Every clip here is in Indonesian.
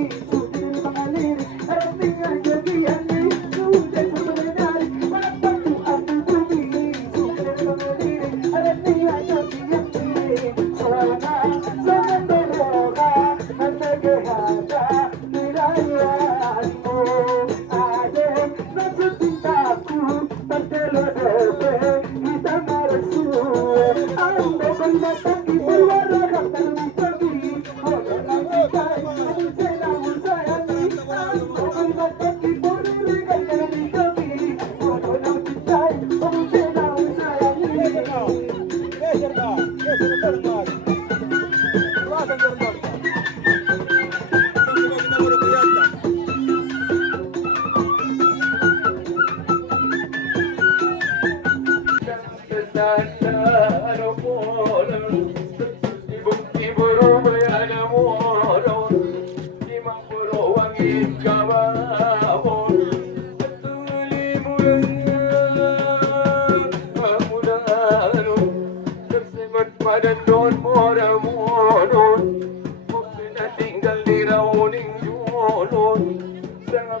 Sudah mengalir, harap dengan jadian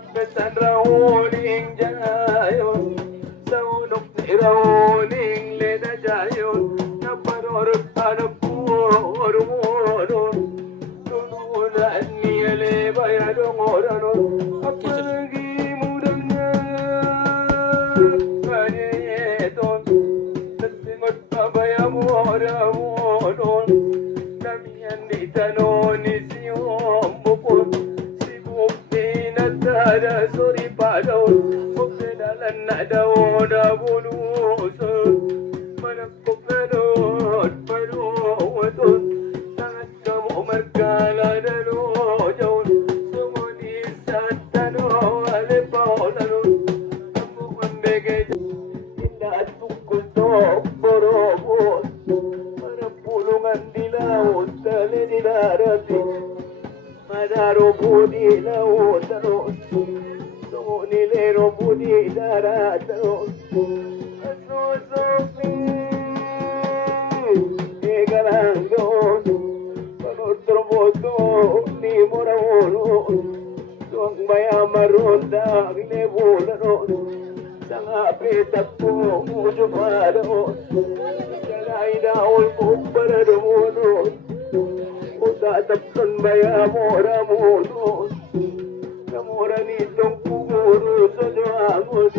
Kapitan Rauling Jayon, sa unok ni Rauling Lena Jayon, naparorot anapuro-uro-uro, tununan niya lebayadong-oro, apalagi mudang na kanyeton, nasingot pabayamora-moron, namiyan di tanon ni siyong bukod, ada suri padau pokdalan ada oda bulusun manapok nadot paduwatun sangat kamu merkala dalu jauh sumuni satano alepau dalu kamu membege indah tukul tok borobot manapulungan di laut tali di darati madaro budi laut terus nilero budi darat terus asosopi egalanggon panotro ni morawono tuang bayamaron dak nebulano sanga petapo mujumado jalai daul kuparadono utatapkan bayamoramono namora nitong puguro sa doamon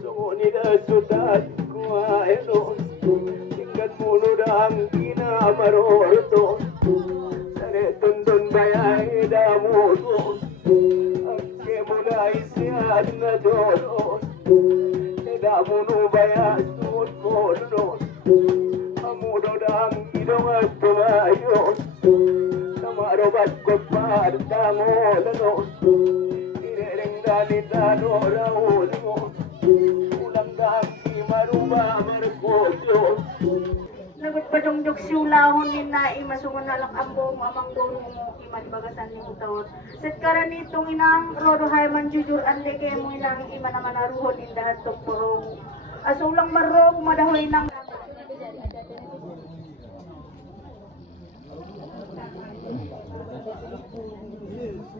sumuni da sutat kuaeno tingkat muno da ang kinamarorto sare tundon bayay da muno angke mo da isiyan na dolo da muno bayay sumut mono amudo da ang idong at tumayon marobat ko partangolano irereng dalidano rauno ulang daki maruba markosyo Nagut pa dong dok siulahon ni na imasungon na lang ambo mamang doro mo iman bagasan ni utawot. Set karan itong inang rodo hay man jujur ande kay mo inang iman naman naruhon indahat tok porong. Aso lang marro madahoy nang Yes.